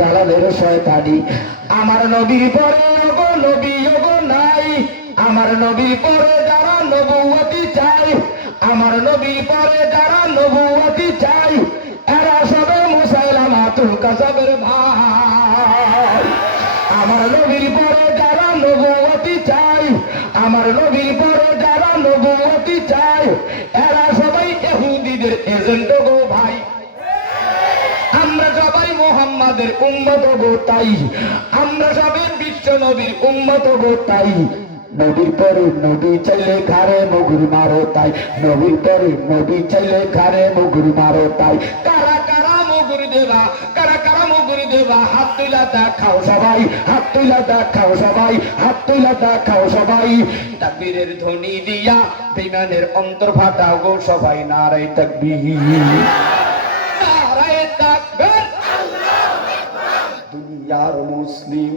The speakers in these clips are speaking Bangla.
দালালের শয়তানি। আমার নবীর পরে ওগো নবী ওগো নাই, আমার নবীর পরে যারা নবুয়তি চাই, আমার নবীর পরে যারা নবুয়তি চাই, এরা সবে মুসাইলামাতুল কাযাবের ভাই। আমার নবীর পরে যারা নবুয়তি চাই, আমার নবীর পরে যারা নবুয়তি চাই, এরা সবাই ইহুদিদের এজেন্ট গো ভাই। আমরা সবাই মুহাম্মাদের উম্মত গো তাই, আমরা সবাই বিশ্ব নবীর উম্মত গো তাই। নবীর পরে নবী চাইলে ঘাড়ে মুগুর মারো তাই, নবীর পরে নবী চাইলে ঘাড়ে মুগুর মারো তাই। কারা কারা মুগুর দেবা, কারা কারা মুগুর দেবা, হাত তুলা দেখাও সবাই, হাত তুলা দেখাও সবাই, হাত তুলা দেখাও সবাই। তাকবীরের ধ্বনি দিয়া বিমানের অন্তর ফাটাও গো সবাই, নারায়ে তাকবীর, নারায়ে তাকবীর। দুনিয়ার মুসলিম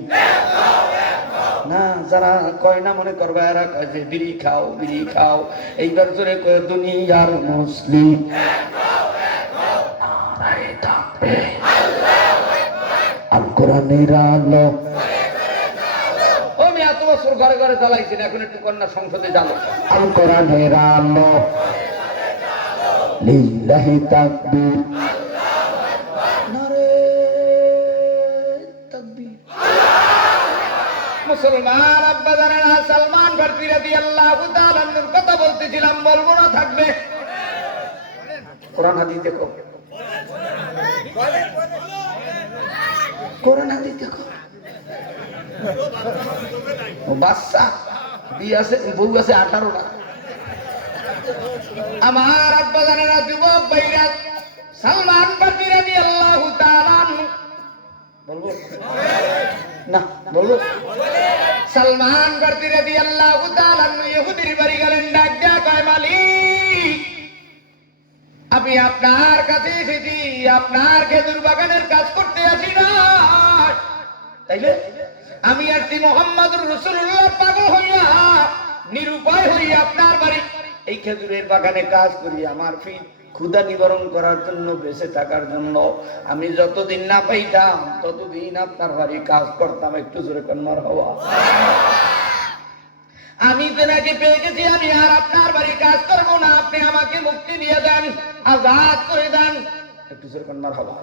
না যারা কয় না মনে করবা এরা কাজে বিড়ি খাও বিড়ি খাও, এইবার জোরে কয় দুনিয়ার মুসলিম। নারায়ে তাকবীর, আল কোরআনের আলো। আমি এত বছর ঘরে ঘরে চালাইছি, এখন একটু কন্যা সংসদে যাবো। আল কোরআনের আলো, লিল্লাহি তাকবীর, মুসলমান আব্বা জানেনা সালমান ফারসি রাদিয়াল্লাহু তাআলা আনহুর কথা বলতেছিলাম, বলবো না থাকবে। কোরআন হাদিস দেখো, কোরআন হাদিস দেখো। বাচ্চা বিয়ে আছে, বউ আছে 18টা। আমার আব্বা জানেনা যুবক ভাইরা, সালমান ফারসি রাদিয়াল্লাহু তাআলা আনহু, বলবো না বলবো, সালমান ফারসি রাদিয়াল্লাহু তাআলা আনহু ইহুদির বাড়ি গেলেন, ডাক দেয়া কয় মালিক আমি আপনার কাছে এসেছি, আপনার খেজুর বাগানের কাজ করতে আসি না, তাইলে আমি আসছি মুহাম্মদুর রাসূলুল্লাহ পাগল হইয়া নিরুপায় হইয়া আপনার বাড়ি এই খেজুরের বাগানে কাজ করি, আমার ক্ষুধা নিবারণ করার জন্য, বেঁচে থাকার জন্য। আমি যতদিন না পাইতাম ততদিন আপনার বাড়ি কাজ করতাম। একটু জোরে কন্মার হওয়া। আমি তেনাকে পেয়ে গেছি, আমি আর আপনার বাড়ি কাজ করবো না, আপনি আমাকে মুক্তি দিয়ে দেন, আজাদ করে দেন। একটু জোরে কন্মার হওয়া।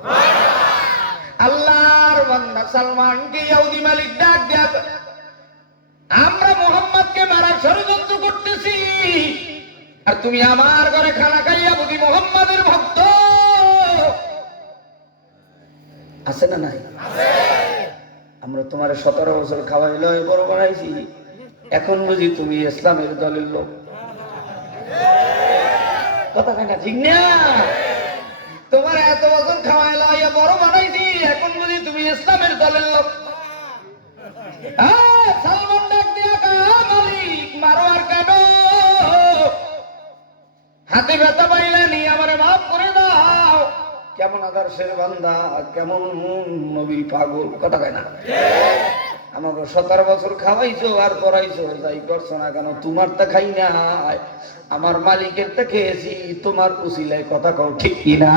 আল্লাহর বান্দা সালমানকে ইহুদি মালিক ডাক দেয়া, আমরা মুহাম্মদকে মারার ষড়যন্ত্র করতেছি, আর তুমি আমার ঘরে খানা খাইয়া বুঝি মুহাম্মাদের ভক্ত। আছে না নাই? আমরা তোমার 17 বছর খাওয়াইলো বড় বানাইছি, এখন বুঝি তুমি ইসলামের দলের লোক। কথা কয় না, ঠিক না? তোমার এত বছর খাওয়াইলো বড় বানাইছি, এখন বুঝি তুমি ইসলামের দলের লোক। সালমান ডাক দিয়া কয় মালিক মারো আর কেন, হাতে ব্যথা পাইলেনি, আমারে মাফ করে দাও। কেমন আদর্শের বান্দা, কেমন নবী পাগল। কথা কয় না? আমাকে 17 বছর খাওয়াইছো আর পড়াইছো, যাই করছো না কেন, তোমার তা খাই না, আমার মালিকের তা খেয়েছি, তোমার উসিলায়। কথা কও ঠিক কিনা?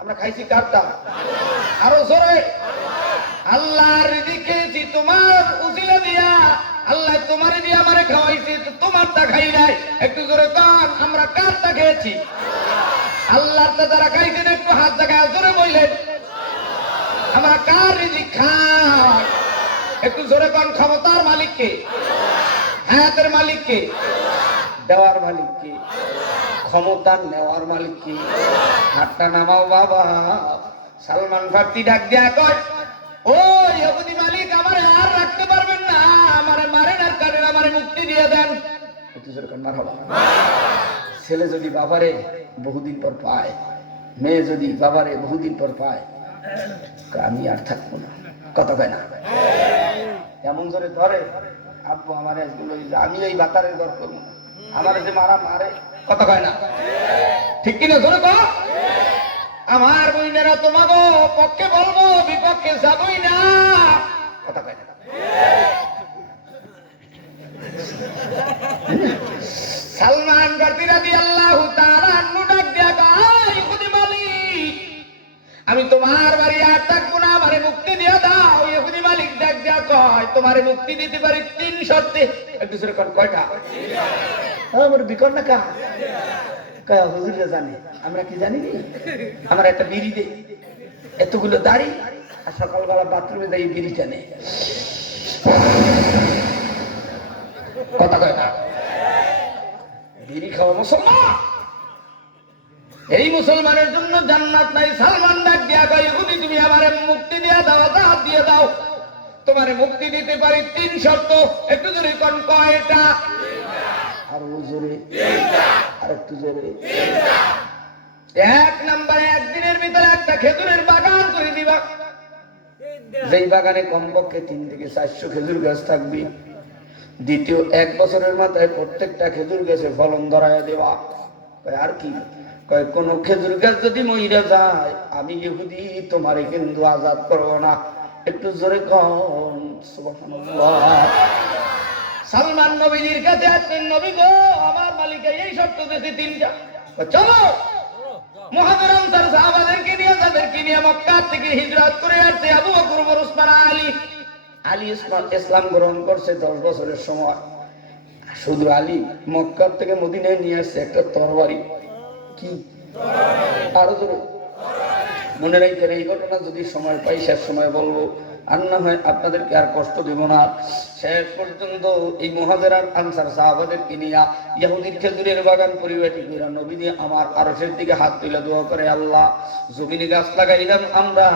আমরা খাইছি কারটা? আরো জোরে। আল্লাহর রিজিক খেয়েছি তোমার উসিলা দিয়া, আল্লাহ তোমার দিয়ে আমারে খাওয়াইছে, তোমার তা খাই নাই। একটু জোরে কান, আমরা কারটা খেয়েছি? আল্লাহর তা যারা খাইছেন একটু হাত জায়গায় জোরে বললেন, আমরা কার রিজিক খাই? একটু জোরে কান। ক্ষমতার মালিক কে? হায়াতের মালিক কে? দেওয়ার মালিক কে? ক্ষমতা নেওয়ার মালিক কে? হাতটা নামাও বাবা। সালমান ফারসি ডাক দিয়া কয়, ও ইহুদি মালিক আমারে আর রাখতে পারবেন না, আমারে মারেন আর কারেন, আমারে মুক্তি দিয়ে দেন। একটু জোরে কান মারহাবা। ছেলে যদি বাবারে বহুদিন পর পায়, মেয়ে যদি বাবারে বহুদিন পর পায়, আমি আর থাকবো না। কথা কয় না? এমন জোরে ধরে, আব্বু আমার আমি এই বাতারের ঘর করবো না, আমার যে মারা মারে। কথা কয় না? ঠিক কিনা? জোরে কও। আমার বইনেরা তোমাকে পক্ষে বলবো, বিপক্ষে যাবই না। কথা কয় না? সালমান ফারসি রাদিয়াল্লাহু তাআলা আনহু ডাক দিয়া কয়, ইহুদি মালিক আমি তোমার বাড়ি আর থাকবো না, তোমারে মুক্তি দিতে পারি 3 শর্তে। একটু জোরে কোন কয়টা? আমার বিকট না কা কয় হুজুরে জানে, আমরা কি জানি নি? আমার একটা বিড়ি দে, এতগুলো দাড়ি, আর সকালবেলা বাথরুমে যাই বিড়ি টানে, কথা কয় না? বিড়ি খাওয়া মুসলমান। এই মুসলমানের জন্য জান্নাত নাই। সালমান ডাক দিয়া কয় ইহুদি তুমি আমারে মুক্তি দিয়া দাও, দাওয়াত দিয়ে দাও, তোমারে মুক্তি দিতে পারি 3 শর্ত। একটু জোরে কোন কয়টা? আর জোরে, আর একটু জোরে। 1 নম্বরে একদিনের ভিতরে একটা খেজুরের বাগান করে দিবা, যেই বাগানে কমপক্ষে 3 থেকে 400 খেজুর গাছ থাকবে। দ্বিতীয়, 1 বছরের মাথায় প্রত্যেকটা খেজুর গাছে ফলন ধরায় দেওয়া। আর কি কয়, কোন খেজুর গাছ যদি মইরা যায় আমি ইহুদি তোমারে কিন্তু আজাদ করব না। একটু জোরে কোন সুবহানাল্লাহ। সালমান নবীর কাছে আসলেন, নবী গো আমার মালিক এই শর্ত দিয়েছে 3টা, চলো। মুহাজির আনসার সাহাবাদেরকে নিয়ে, যাদেরকে নিয়ে মক্কা থেকে হিজরত করে আসছে আবু বকর, ওমর, ওসমান, আলী। আলী ইসলাম গ্রহণ করছে 10 বছরের সময়। শুধু আলী মক্কা থেকে মদিনায় নিয়ে আসছে একটা তরবারি। কি আরো জোরে মনে রাখবেন, এই ঘটনা যদি সময় পাই শেষ সময় বলবো, আর না হয় আপনাদেরকে আর কষ্ট দেব না। শেষ পর্যন্ত এই মুহাজির আর আনসার সাহাবাদেরকে নিয়ে ইহুদির খেজুরের বাগান পরিবাটি করে নবী দিয়ে আমার আরশের দিকে হাত তুলে দোয়া করে, আল্লাহ জমিনে গাছ লাগাইলাম আমরা,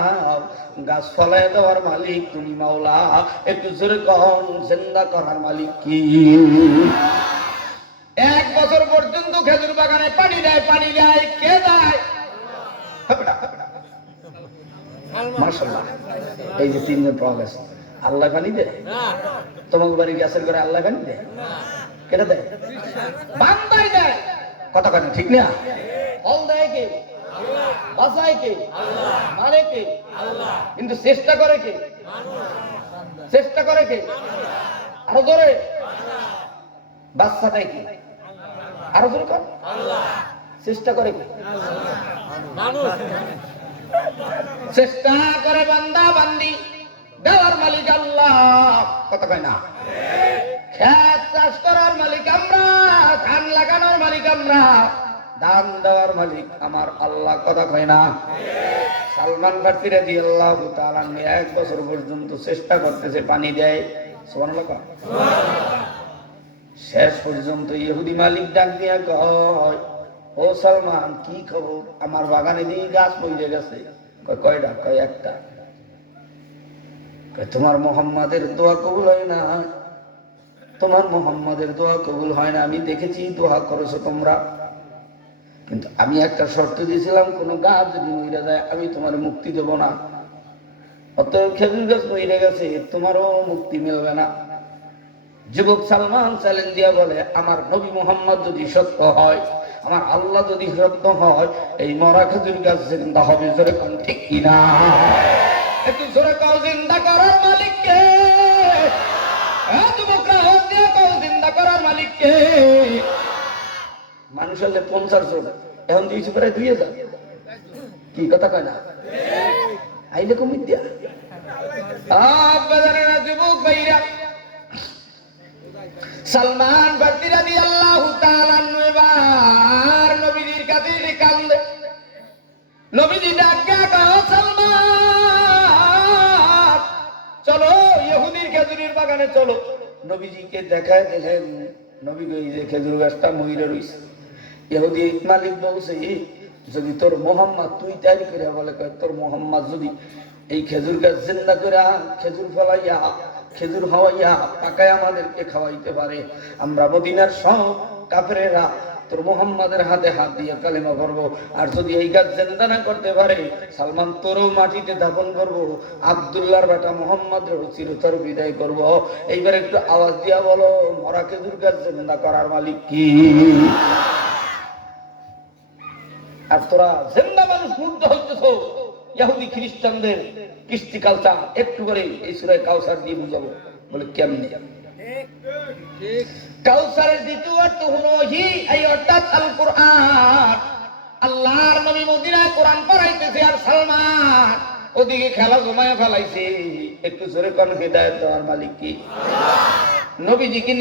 গাছ ফলায় দেওয়ার মালিক তুমি মাওলা। একটু জোরে কন, জিন্দা করার মালিক কি? 1 বছর পর্যন্ত খেজুর বাগানে পানি দেয়, পানি দেয় কে দেয়? মাশাআল্লাহ, এই যে 3 জন পাওয়া গেছে। আল্লাহ পানি দেয়? তোমার বাড়ি গ্যাসের ঘরে আল্লাহ পানি দেয়? কেটে দেয়? বান্দাই দেয়। কথা কেন ঠিক না? ফল দেয় কে? বাঁচায় কে? মারে কে? কিন্তু চেষ্টা করে কে? চেষ্টা করে কে? আরো ধরে বাচ্চা দেয় কে? আরো ধরে কর। চেষ্টা করে কে? চেষ্টা করে বান্দা বান্দি, দেওয়ার মালিক আল্লাহ। কথা কয় না? খেত চাষ করার মালিক আমরা, ধান লাগানোর মালিক আমরা, দান দেওয়ার মালিক আমার আল্লাহ। কথা কয় না? সালমান ফার্সি রাদিয়াল্লাহু তাআলা 1 বছর পর্যন্ত চেষ্টা করতেছে, পানি দেয়। সুবহানাল্লাহ। শেষ পর্যন্ত ইহুদি মালিক ডাক দিয়া কয়, ও সালমান কি খবর? আমার বাগানে দিয়ে গাছ মরে গেছে। কয়টা? কয় একটা। তোমার মোহাম্মদের দোয়া কবুল হয় না, তোমার মোহাম্মদের দোয়া কবুল হয় না। আমি দেখেছি দোয়া করেছো তোমরা, কিন্তু আমি একটা শর্ত দিয়েছিলাম, কোন গাছ যদি মরে যায় আমি তোমার মুক্তি দেব না। অতএব খেজুর গাছ মরে গেছে, তোমারও মুক্তি মিলবে না। যুবক সালমান চ্যালেঞ্জ দিয়া বলে, আমার নবী মোহাম্মদ যদি সত্য হয়, আমার আল্লাহ যদি সত্য হয়, এই মরা খেজুর গাছ জিন্দা হবে। জোরে কোন ঠিক কিনা? একটু জোরে কও, জিন্দা করার মালিক কে? যুবকরা হোক দিয়ে কও, জিন্দা করার মালিক কে? মানুষ হলে 50 জন, এখন দিয়েছে প্রায় 2000। কি কথা কয় না? আইলে কমিয়ে দিয়া যুবক ভাইরা, সালমান ফার্সি রাদিয়াল্লাহু তাআলা এবার নবীজির কাছে এসে কান্দে। নবীজি ডাকে কয়, সালমান চলো ইহুদির খেজুরের বাগানে চলো। নবীজিকে দেখায় দিলেন, নবী এই যে খেজুর গাছটা মইরা রইছে। ইহুদি মালিক বলছে, যদি তোর মোহাম্মদ, তুই তৈরি করে বলে, তোর মোহাম্মদ যদি এই খেজুর গাছ জিন্দা করে খেজুর ফলাইয়া, খেজুর হওয়াইয়া পাকায় আমাদেরকে খাওয়াইতে পারে, আমরা মদিনার সব কাফেরেরা তোর মোহাম্মদের হাতে হাত দিয়ে কালেমা পড়বো। আর যদি এই গাছ জিন্দা না করতে পারে, সালমান তোরও মাটিতে দাফন করবো, আব্দুল্লাহর বেটা মোহাম্মদের চিরতর বিদায় করব। এইবার একটু আওয়াজ দিয়া বলো, মরা খেজুর গাছ জিন্দা করার মালিক কি? আর তোরা জিন্দা মানুষ মুগ্ধ হইতেছ ইহুদি খ্রিস্টানদের কৃষ্টি কালচার। একটু করে এই সূরা কাউসার দিয়ে বুঝাবো। বলে কেমনে? কাউসারের দ্বিতীয় অর্থ হলো হি, এই অর্থাৎ আল কোরআন। আল্লাহর নবী মদিনায় কোরআন পড়াইতেছে, আর সালমান ওদিকে খেলা জমায় ফেলাইছে। একটু জোরে কোন হেদায়েত দেওয়ার মালিক কি? নবীজিকে